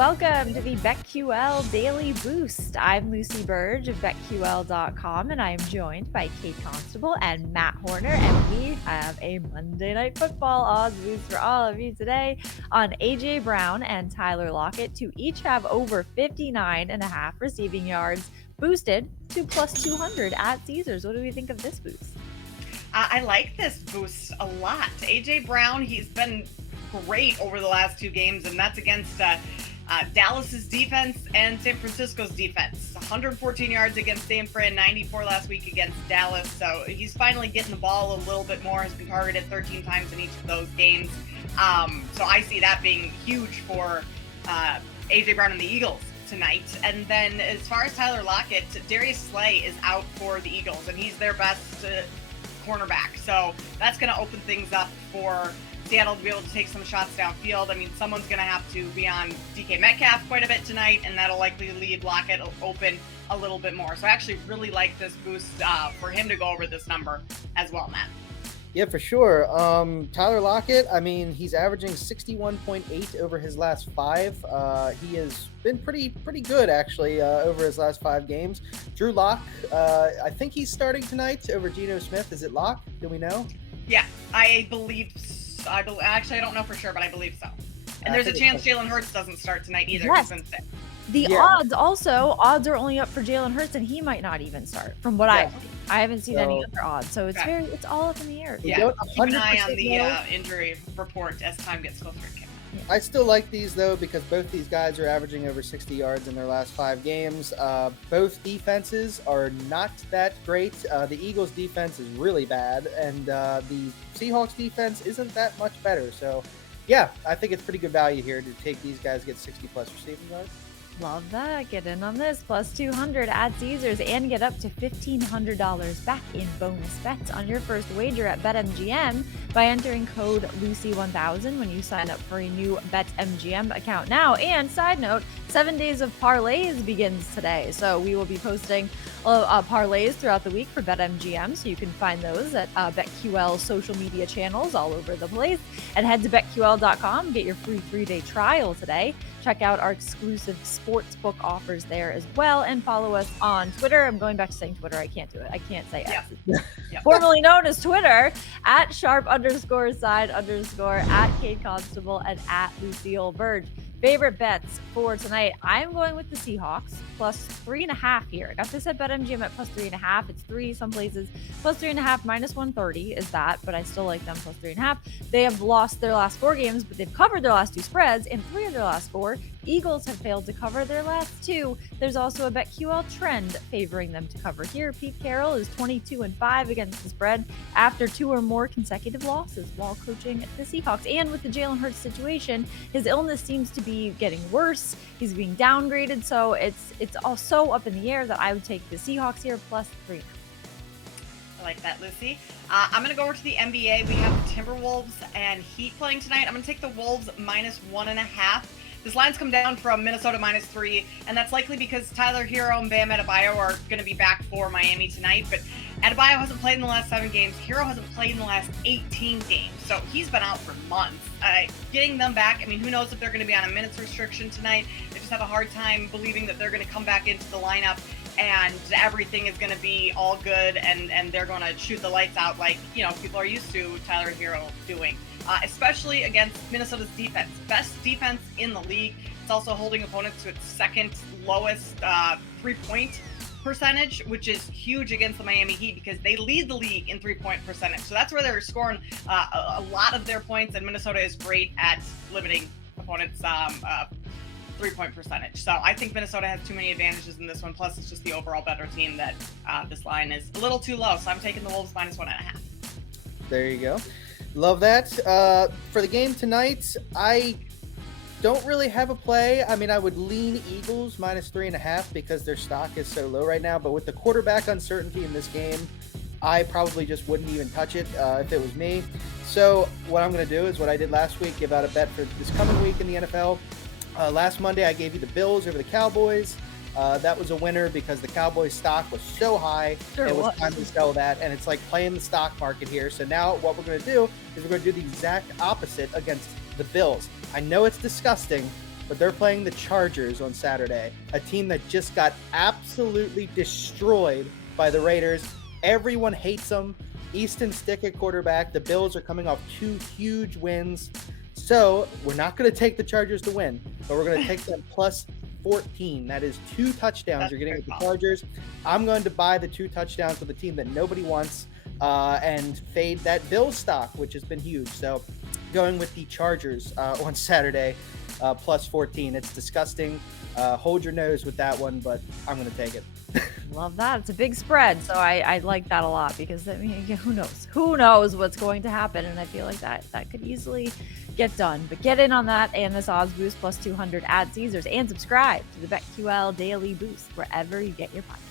welcome to the BetQL Daily Boost. I'm Lucy Burge of BetQL.com, and I am joined by Kate Constable and Matt Horner, and we have a Monday Night Football odds boost for all of you today on A.J. Brown and Tyler Lockett to each have over 59.5 receiving yards, boosted to plus 200 at Caesars. What do we think of this boost? I like this boost a lot. A.J. Brown, he's been great over the last two games, and that's against Dallas's defense and San Francisco's defense. 114 yards against San Fran, 94 last week against Dallas. So he's finally getting the ball a little bit more. Has been targeted 13 times in each of those games. So I see that being huge for A.J. Brown and the Eagles tonight. And then as far as Tyler Lockett, Darius Slay is out for the Eagles, and he's their best cornerback. So that's going to open things up for Seattle to be able to take some shots downfield. I mean, someone's going to have to be on DK Metcalf quite a bit tonight, and that'll likely leave Lockett open a little bit more. So I actually really like this boost for him to go over this number as well, Matt. Yeah, for sure. Tyler Lockett, I mean, he's averaging 61.8 over his last five. He has been pretty good, actually, over his last 5 games. Drew Lock, I think he's starting tonight over Geno Smith. Is it Lock? Do we know? Yeah, I believe so. Actually, I don't know for sure, but I believe so. And there's a chance Jalen Hurts doesn't start tonight either. Yes. He's been sick. The odds are only up for Jalen Hurts, and he might not even start from what I haven't seen any other odds. So it's all up in the air. Yeah, keep an eye on the injury report as time gets closer. I still like these, though, because both these guys are averaging over 60 yards in their last 5 games. Both defenses are not that great. The Eagles' defense is really bad, and the Seahawks' defense isn't that much better. So, yeah, I think it's pretty good value here to take these guys, get 60-plus receiving yards. Love that. Get in on this. Plus 200 at Caesars and get up to $1,500 back in bonus bets on your first wager at BetMGM by entering code Lucy1000 when you sign up for a new BetMGM account now. And side note, 7 days of parlays begins today. So we will be posting parlays throughout the week for BetMGM. So you can find those at BetQL social media channels all over the place. And head to BetQL.com. Get your free 3-day trial today. Check out our exclusive sportsbook offers there as well, and follow us on Twitter. I'm going back to saying Twitter. I can't do it. I can't say X. Yeah. Formerly known as Twitter, at @sharp_side_ at Kate Constable, and at Lucille Burge. Favorite bets for tonight. I'm going with the Seahawks plus 3.5 here. I got this at BetMGM at plus 3.5. It's 3 some places. Plus 3.5 minus 130 is that, but I still like them plus 3.5. They have lost their last 4 games, but they've covered their last 2 spreads, and 3 of their last 4. Eagles have failed to cover their last 2. There's also a BetQL trend favoring them to cover here. Pete Carroll is 22-5 against the spread after 2 or more consecutive losses while coaching the Seahawks. And with the Jalen Hurts situation, his illness seems to be getting worse. He's being downgraded, so it's all so up in the air that I would take the Seahawks here plus 3. I like that, Lucy. I'm going to go over to the NBA. We have the Timberwolves and Heat playing tonight. I'm going to take the Wolves minus 1.5. This line's come down from Minnesota minus 3, and that's likely because Tyler Hero and Bam Adebayo are going to be back for Miami tonight. But Adebayo hasn't played in the last 7 games. Hero hasn't played in the last 18 games, so he's been out for months. Getting them back, I mean, who knows if they're going to be on a minutes restriction tonight. They just have a hard time believing that they're going to come back into the lineup and everything is going to be all good and they're going to shoot the lights out like, people are used to Tyler Hero doing. Especially against Minnesota's defense. Best defense in the league. It's also holding opponents to its second lowest 3-point percentage, which is huge against the Miami Heat because they lead the league in 3-point percentage. So that's where they're scoring a lot of their points, and Minnesota is great at limiting opponents' 3-point percentage. So I think Minnesota has too many advantages in this one. Plus, it's just the overall better team that this line is a little too low. So I'm taking the Wolves minus 1.5. There you go. Love that. For the game tonight, I don't really have a play. I mean, I would lean Eagles minus 3.5 because their stock is so low right now. But with the quarterback uncertainty in this game, I probably just wouldn't even touch it if it was me. So what I'm going to do is what I did last week, give out a bet for this coming week in the NFL. Last Monday, I gave you the Bills over the Cowboys. That was a winner because the Cowboys stock was so high. It was time to sell that, and it's like playing the stock market here. So now what we're going to do is we're going to do the exact opposite against the Bills. I know it's disgusting, but they're playing the Chargers on Saturday, a team that just got absolutely destroyed by the Raiders. Everyone hates them. Easton Stick at quarterback. The Bills are coming off 2 huge wins. So we're not going to take the Chargers to win, but we're going to take them plus 14. That is 2 touchdowns you're getting with the Chargers. I'm going to buy the 2 touchdowns with a team that nobody wants and fade that Bills stock, which has been huge. So going with the Chargers on Saturday, plus 14. It's disgusting. Hold your nose with that one, but I'm going to take it. Love that. It's a big spread, so I like that a lot because I mean, who knows? Who knows what's going to happen? And I feel like that could easily get done. But get in on that and this odds boost plus 200 at Caesars, and subscribe to the BetQL Daily Boost wherever you get your podcast.